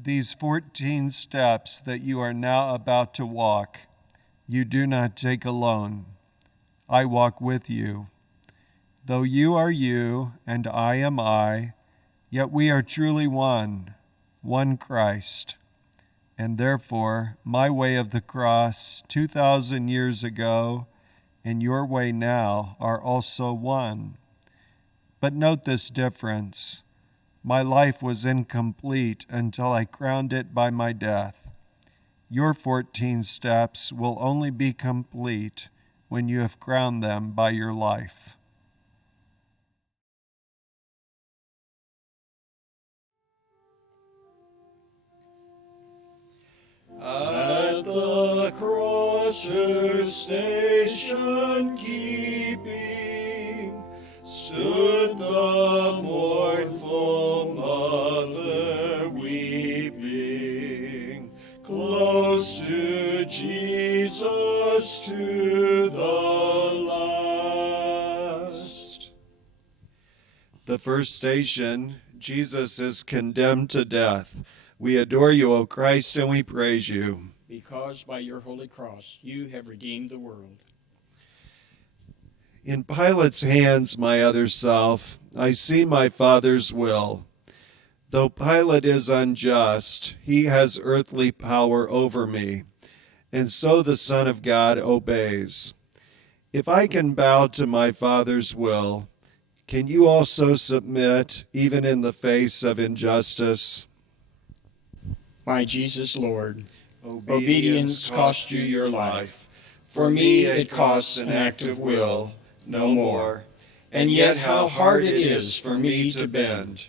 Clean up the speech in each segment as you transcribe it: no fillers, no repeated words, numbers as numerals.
These 14 steps that you are now about to walk, you do not take alone. I walk with you. Though you are you and I am I, yet we are truly one Christ. And therefore, my way of the cross 2,000 years ago and your way now are also one. But note this difference. My life was incomplete until I crowned it by my death. Your 14 steps will only be complete when you have crowned them by your life. At the cross her station keeping, stood the mournful mother weeping, close to Jesus to the last. The first station, Jesus is condemned to death. We adore you, O Christ, and we praise you. Because by your holy cross you have redeemed the world. In Pilate's hands, my other self, I see my Father's will. Though Pilate is unjust, he has earthly power over me, and so the Son of God obeys. If I can bow to my Father's will, can you also submit, even in the face of injustice? My Jesus, Lord, obedience cost you your life. For me it costs an act of will, no more. And yet how hard it is for me to bend.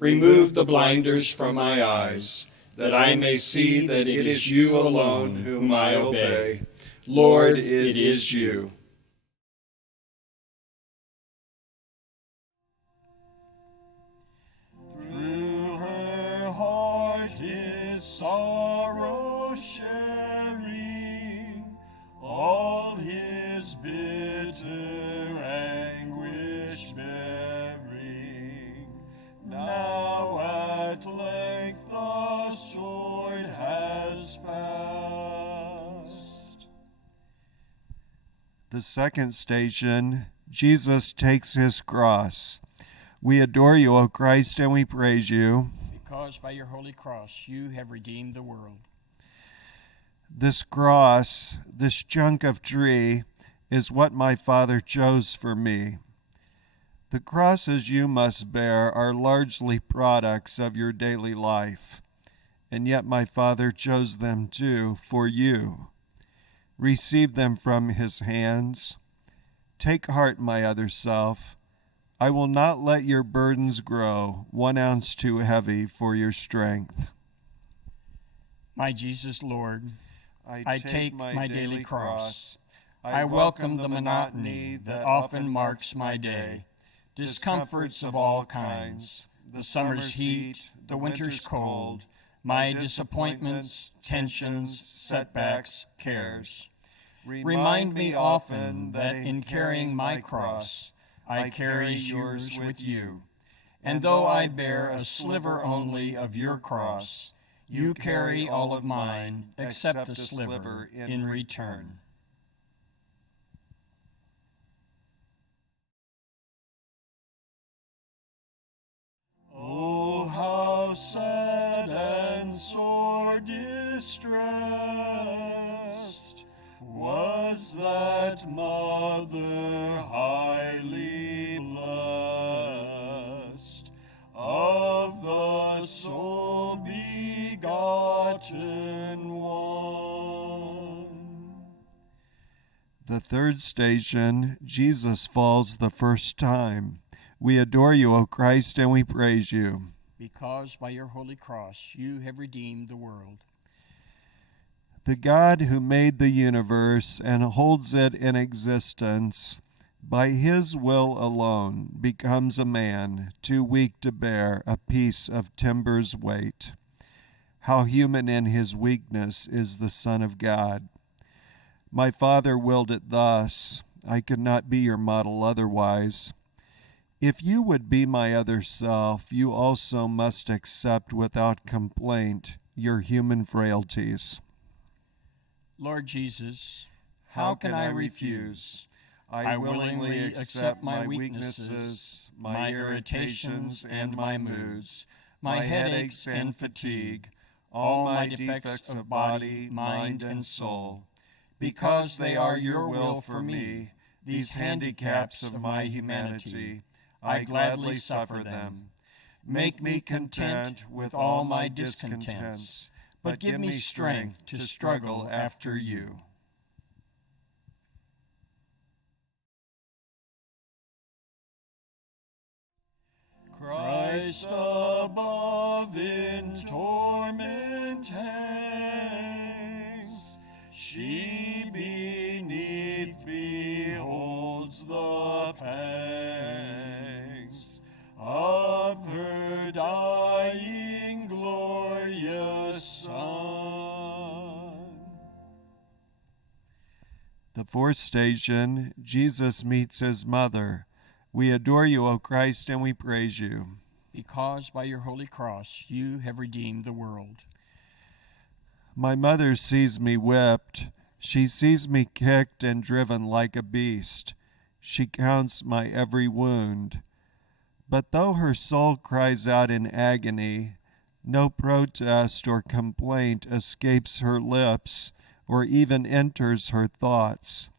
Remove the blinders from my eyes, that I may see that it is you alone whom I obey. Lord, it is you. Through her heart is sorrow sharing, all his bitter anguish bearing. Now at length the sword has passed. The second station, Jesus takes his cross. We adore you, O Christ, and we praise you. Because by your holy cross you have redeemed the world. This cross, this chunk of tree, is what my Father chose for me. The crosses you must bear are largely products of your daily life, and yet my Father chose them too for you. Receive them from his hands. Take heart, my other self. I will not let your burdens grow 1 ounce too heavy for your strength. My Jesus, Lord, I take my daily cross. I welcome the monotony that often marks my day, discomforts of all kinds, the summer's heat, the winter's cold, my disappointments, tensions, setbacks, cares. Remind me often that in carrying my cross, I carry yours with you. And though I bear a sliver only of your cross, you carry all of mine except a sliver in return. Oh, how sad and sore distressed was that mother highly blessed, of the sole begotten one. The third station, Jesus falls the first time. We adore you, O Christ, and we praise you. Because by your holy cross you have redeemed the world. The God who made the universe and holds it in existence, by his will alone becomes a man, too weak to bear a piece of timber's weight. How human in his weakness is the Son of God. My Father willed it thus. I could not be your model otherwise. If you would be my other self, you also must accept without complaint your human frailties. Lord Jesus, how can I refuse? I willingly accept my weaknesses, my irritations, and my moods, my headaches and fatigue, all my defects of body, mind, and soul, because they are your will for me, these handicaps of my humanity. I gladly suffer them. Make me content with all my discontents, but give me strength to struggle after you. Christ above in torment hangs, she beneath beholds the pangs of her dying glorious Son. The fourth station, Jesus meets his mother. We adore you, O Christ, and we praise you. Because by your holy cross you have redeemed the world. My mother sees me whipped. She sees me kicked and driven like a beast. She counts my every wound. But though her soul cries out in agony, no protest or complaint escapes her lips or even enters her thoughts.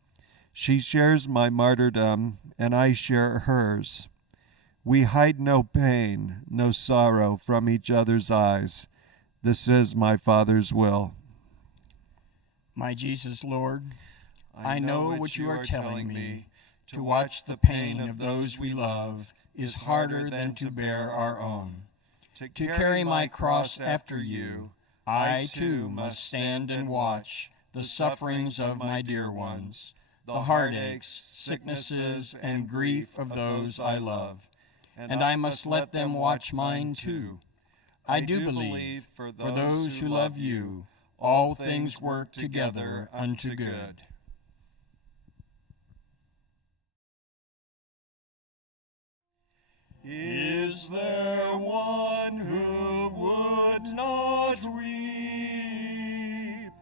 She shares my martyrdom, and I share hers. We hide no pain, no sorrow from each other's eyes. This is my Father's will. My Jesus, Lord, I know what you are telling me. To watch the pain of those we love is harder than to bear our own. To carry my cross after you, I too must stand and watch the sufferings of my dear ones, the heartaches, sicknesses, and grief of those I love. And I must let them watch mine too. I do believe, for those who love you, all things work together unto good. Is there one who would not weep,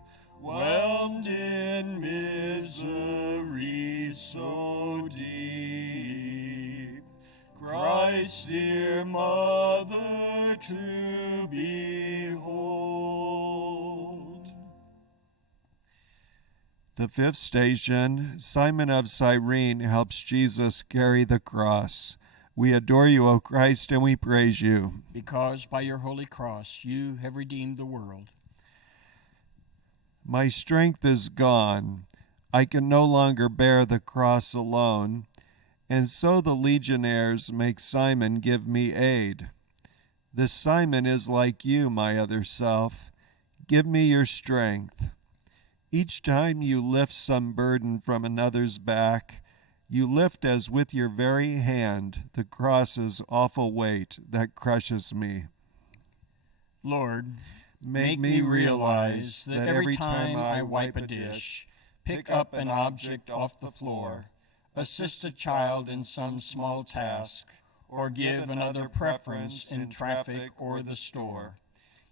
whelmed in misery so deep? Christ's dear mother to behold. The fifth station, Simon of Cyrene helps Jesus carry the cross. We adore you, O Christ, and we praise you. Because by your holy cross you have redeemed the world. My strength is gone. I can no longer bear the cross alone. And so the legionnaires make Simon give me aid. This Simon is like you, my other self. Give me your strength. Each time you lift some burden from another's back, you lift as with your very hand the cross's awful weight that crushes me. Lord, make me realize that every time I wipe a dish, pick up an object off the floor, assist a child in some small task, or give another preference in traffic or the store.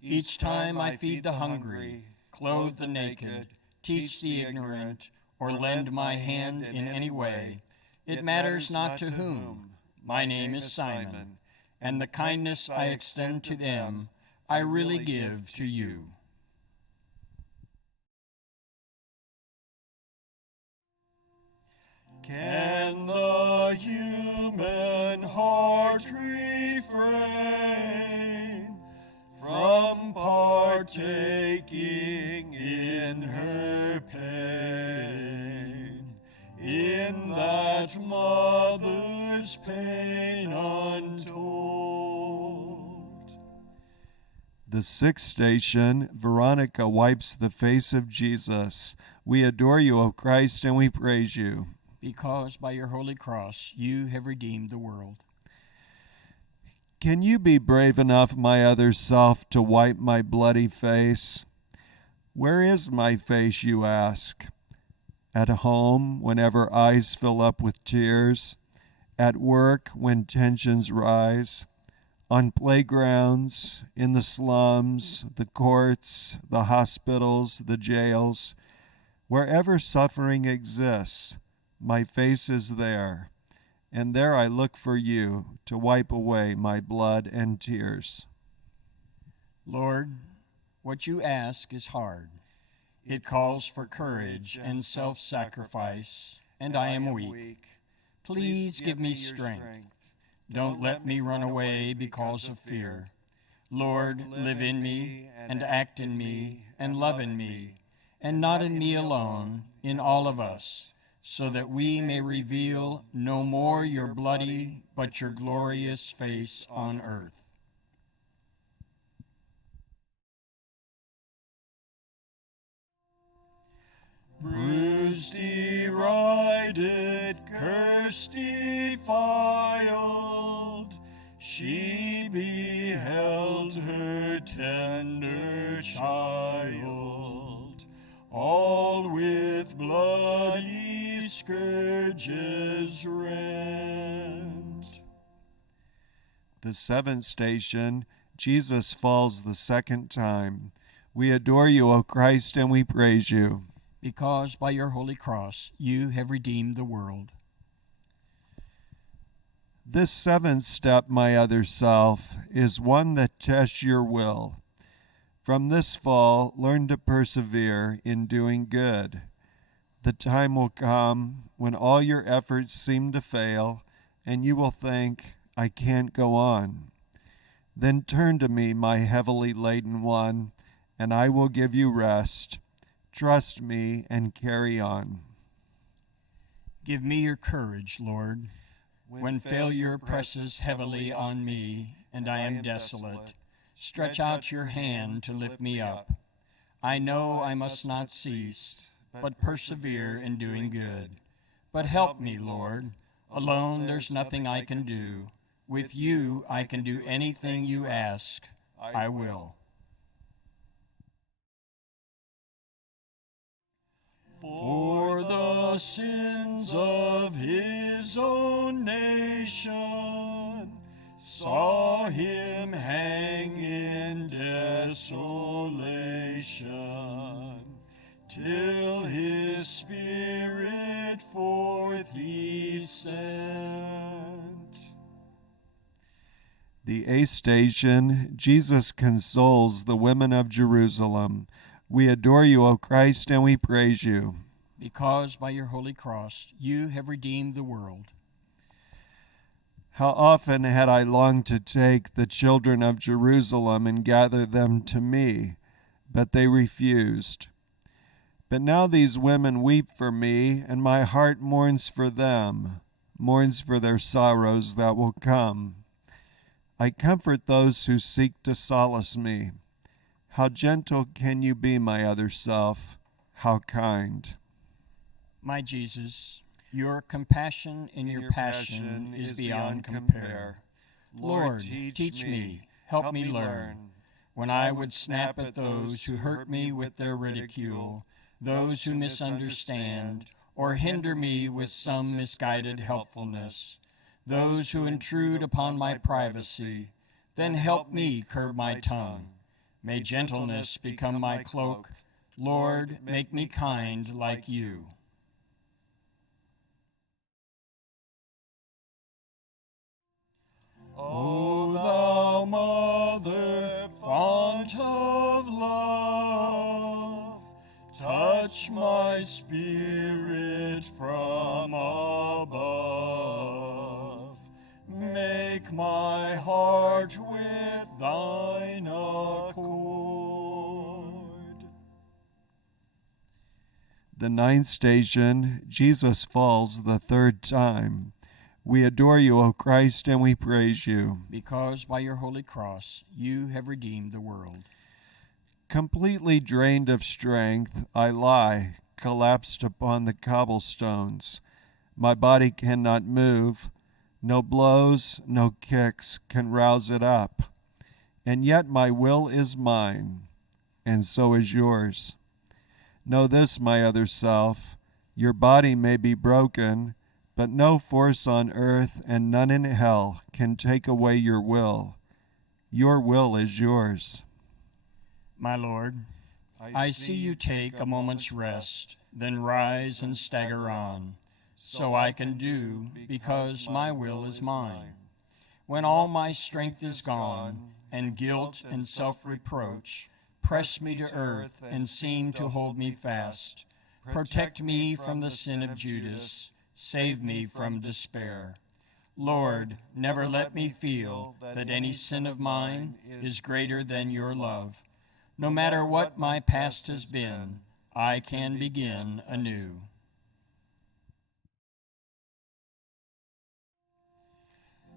Each time I feed the hungry, clothe the naked, teach the ignorant, or lend my hand in any way, it matters not to whom. My name is Simon, and the kindness I extend to them, I really give to you. Can the human heart refrain from partaking in her pain, in that mother's pain untold? The sixth station, Veronica wipes the face of Jesus. We adore you, O Christ, and we praise you. Because by your holy cross you have redeemed the world. Can you be brave enough, my other self, to wipe my bloody face? Where is my face, you ask? At home, whenever eyes fill up with tears? at work when tensions rise, on playgrounds, in the slums, the courts, the hospitals, the jails, wherever suffering exists, my face is there, and there I look for you to wipe away my blood and tears. Lord, what you ask is hard. It calls for courage and self-sacrifice, and I am weak. Please give me strength. Don't let me run away because of fear. Lord, live in me and act in me and love in me, and not in me alone, in all of us, so that we may reveal no more your bloody but your glorious face on earth. Bruised, derided, cursed, defiled, she beheld her tender child, all with bloody scourges rent. The seventh station, Jesus falls the second time. We adore you, O Christ, and we praise you. Because by your holy cross you have redeemed the world. This seventh step, my other self, is one that tests your will. From this fall, learn to persevere in doing good. The time will come when all your efforts seem to fail, and you will think, I can't go on. Then turn to me, my heavily laden one, and I will give you rest. Trust me and carry on. Give me your courage, Lord, when failure presses heavily on me and I am desolate. Stretch out your hand to lift me up. I know I must not cease, but persevere in doing good. But help me, Lord. Alone there's nothing I can do. With you I can do anything you ask. I will. For the sins of his own nation saw him hang in desolation, till his Spirit forth he sent. The eighth station, Jesus consoles the women of Jerusalem. We adore you, O Christ, and we praise you. Because by your holy cross you have redeemed the world. How often had I longed to take the children of Jerusalem and gather them to me, but they refused. But now these women weep for me, and my heart mourns for them, mourns for their sorrows that will come. I comfort those who seek to solace me. How gentle can you be, my other self? How kind. My Jesus, your compassion in your passion is beyond compare. Lord, teach me, help me learn. When I would snap at those who hurt me with their ridicule, those who misunderstand or hinder me with some misguided helpfulness, those who intrude upon my privacy, then help me curb my tongue. May gentleness become my cloak. Lord, make me kind like you. O thou Mother, font of love, touch my spirit from above. Make my heart with thine accord. The ninth station, Jesus falls the third time. We adore you, O Christ, and we praise you. Because by your holy cross you have redeemed the world. Completely drained of strength, I lie, collapsed upon the cobblestones. My body cannot move. No blows, no kicks can rouse it up. And yet my will is mine, and so is yours. Know this, my other self, your body may be broken, but no force on earth and none in hell can take away your will. Your will is yours. My Lord, I see you take a moment's rest, then rise and stagger on. So I can do, because my will is mine. When all my strength is gone, and guilt and self-reproach press me to earth and seem to hold me fast, protect me from the sin of Judas, save me from despair. Lord, never let me feel that any sin of mine is greater than your love. No matter what my past has been, I can begin anew.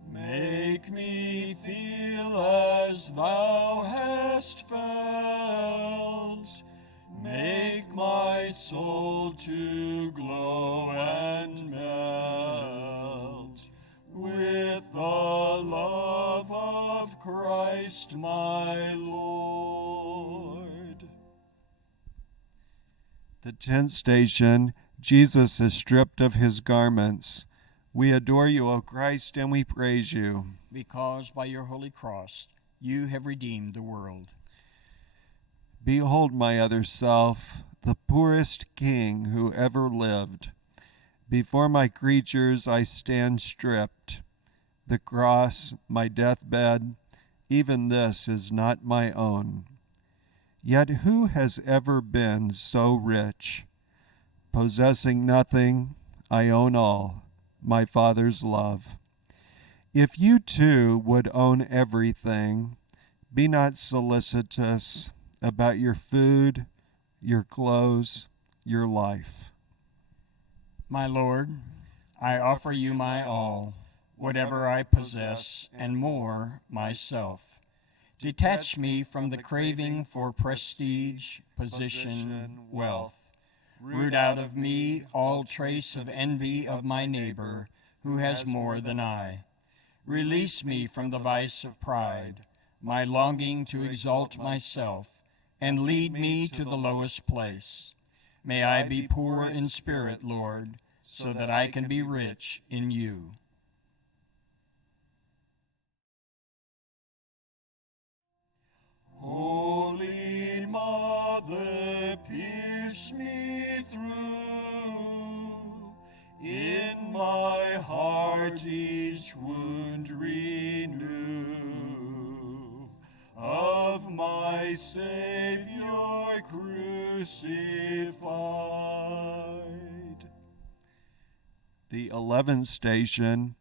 Make me feel as thou hast felt. Make my soul to glow and melt with the love of Christ my Lord. The 10th station, Jesus is stripped of his garments. We adore you, O Christ, and we praise you. Because by your holy cross you have redeemed the world. Behold my other self, the poorest king who ever lived. Before my creatures I stand stripped. The cross, my deathbed, even this is not my own. Yet who has ever been so rich? Possessing nothing, I own all, my Father's love. If you too would own everything, be not solicitous about your food, your clothes, your life. My Lord, I offer you my all, whatever I possess, and more, myself. Detach me from the craving for prestige, position, wealth. Root out of me all trace of envy of my neighbor, who has more than I. Release me from the vice of pride, my longing to exalt myself, and lead me to the lowest place. May I be poor in spirit, Lord, so that I can be rich in you. Holy Mother, pierce me through. In my heart each wound renew. Of my Savior crucified. The 11th station,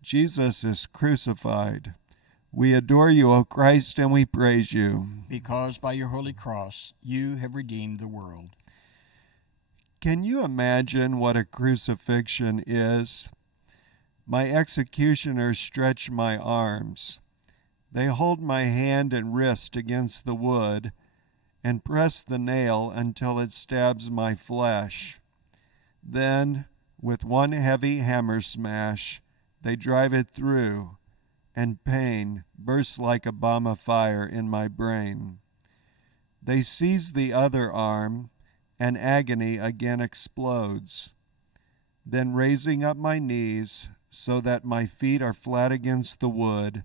Jesus is crucified. We adore you, O Christ, and we praise you. Because by your holy cross you have redeemed the world. Can you imagine what a crucifixion is? My executioners stretch my arms. They hold my hand and wrist against the wood and press the nail until it stabs my flesh. Then, with one heavy hammer smash, they drive it through, and pain bursts like a bomb of fire in my brain. They seize the other arm, and agony again explodes. Then, raising up my knees so that my feet are flat against the wood,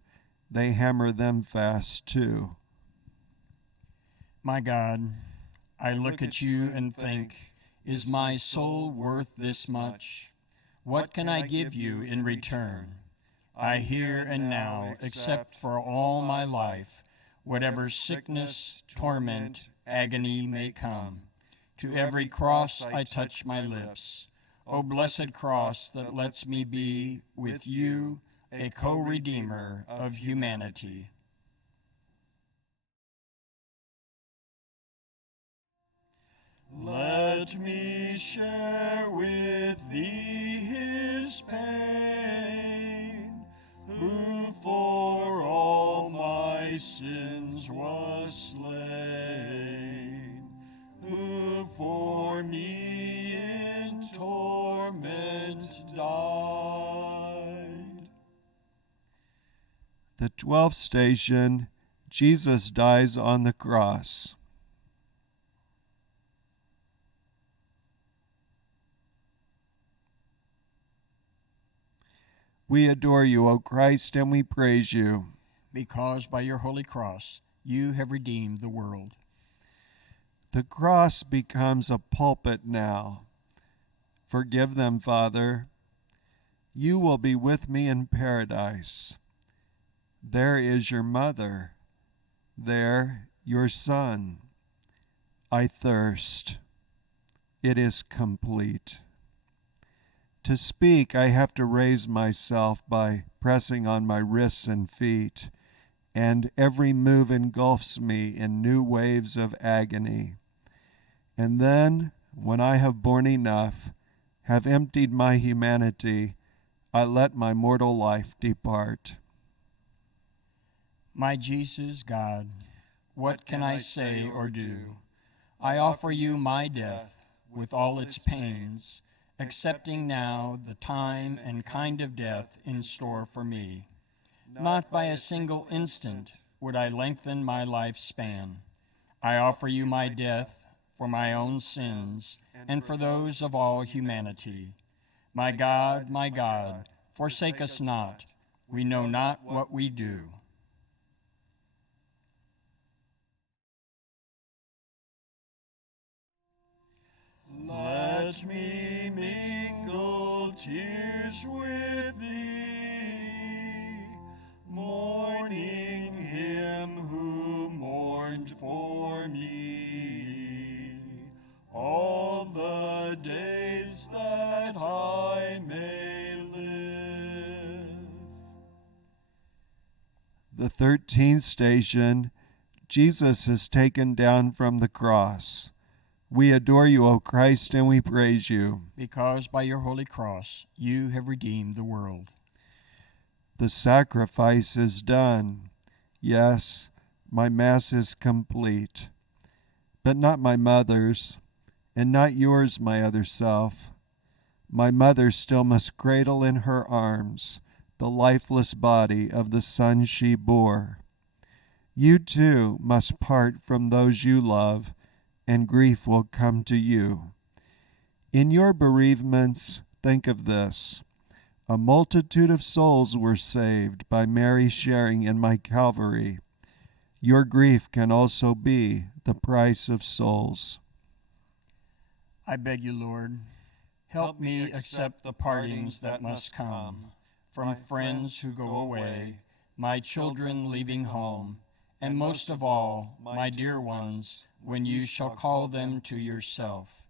they hammer them fast too. My God, I look at you and think, is my soul worth this much? What can I give you in return? I here and now accept for all my life whatever sickness, torment, agony may come. To every cross I touch my lips. O blessed cross that lets me be, with you, a co-redeemer of humanity. Let me share with thee his pain, who for all my sins was slain, who for me in torment died. The 12th station, Jesus dies on the cross. We adore you, O Christ, and we praise you. Because by your holy cross you have redeemed the world. The cross becomes a pulpit now. Forgive them, Father. You will be with me in paradise. There is your mother. There your son. I thirst. It is complete. To speak, I have to raise myself by pressing on my wrists and feet, and every move engulfs me in new waves of agony. And then, when I have borne enough, have emptied my humanity, I let my mortal life depart. My Jesus, God, what can I say or do? I offer you my death with all its pains, accepting now the time and kind of death in store for me. Not by a single instant would I lengthen my life's span. I offer you my death for my own sins and for those of all humanity. My God, forsake us not. We know not what we do. Let me mingle tears with thee, mourning him who mourned for me, all the days that I may live. The 13th station, Jesus is taken down from the cross. We adore you, O Christ, and we praise you. Because by your holy cross you have redeemed the world. The sacrifice is done. Yes, my Mass is complete. But not my mother's, and not yours, my other self. My mother still must cradle in her arms the lifeless body of the son she bore. You too must part from those you love, and grief will come to you. In your bereavements, think of this. A multitude of souls were saved by Mary sharing in my Calvary. Your grief can also be the price of souls. I beg you, Lord, help me accept the partings that must come, from friends who go away, my children leaving home, and most of all, my dear ones, when you shall call them to yourself.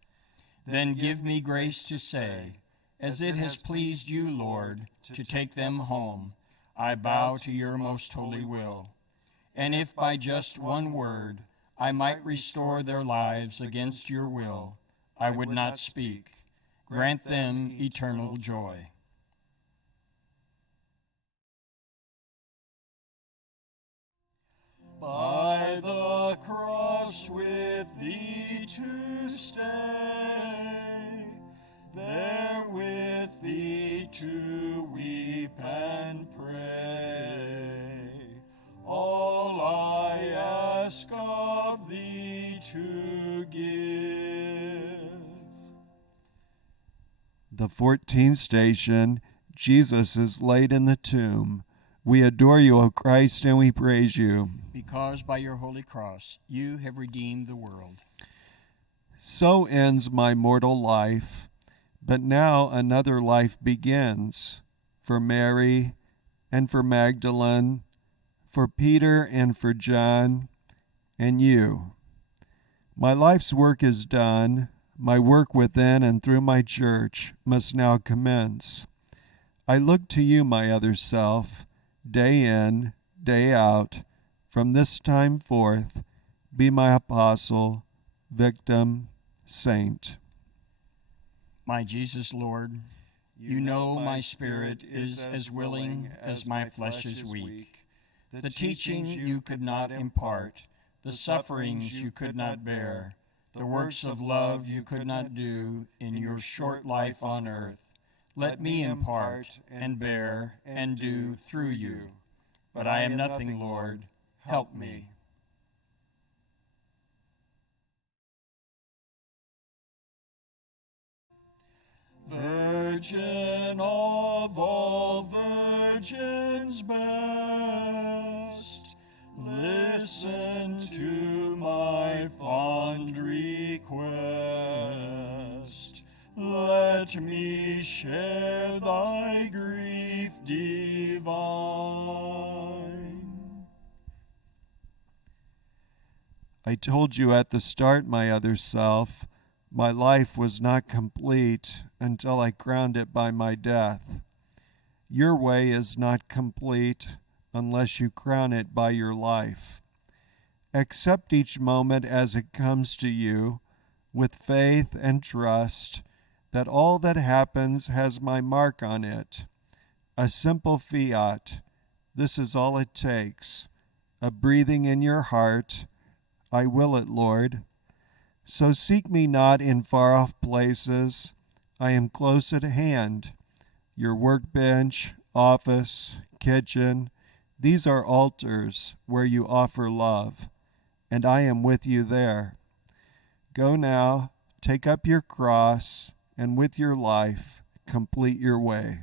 Then give me grace to say, as it has pleased you, Lord, to take them home, I bow to your most holy will. And if by just one word I might restore their lives against your will, I would not speak. Grant them eternal joy. By the cross with thee to stay, there with thee to weep and pray. All I ask of thee to give. The 14th station, Jesus is laid in the tomb. We adore you, O Christ, and we praise you. Because by your holy cross you have redeemed the world. So ends my mortal life, but now another life begins, for Mary and for Magdalene, for Peter and for John, and you. My life's work is done. My work within and through my church must now commence. I look to you, my other self, day in, day out, from this time forth, be my apostle, victim, saint. My Jesus, Lord, you know my spirit is as willing as my flesh is weak. The teaching you could not impart, the sufferings you could not bear, the works of love you could not do in your short life on earth, let me impart and bear and do through you. But I am nothing, Lord. Help me. Virgin of all virgins best, listen to my fond request. Let me share thy grief divine. I told you at the start, my other self, my life was not complete until I crowned it by my death. Your way is not complete unless you crown it by your life. Accept each moment as it comes to you with faith and trust that all that happens has my mark on it. A simple fiat, this is all it takes. A breathing in your heart, I will it, Lord. So seek me not in far-off places. I am close at hand. Your workbench, office, kitchen, these are altars where you offer love, and I am with you there. Go now, take up your cross, and with your life complete your way.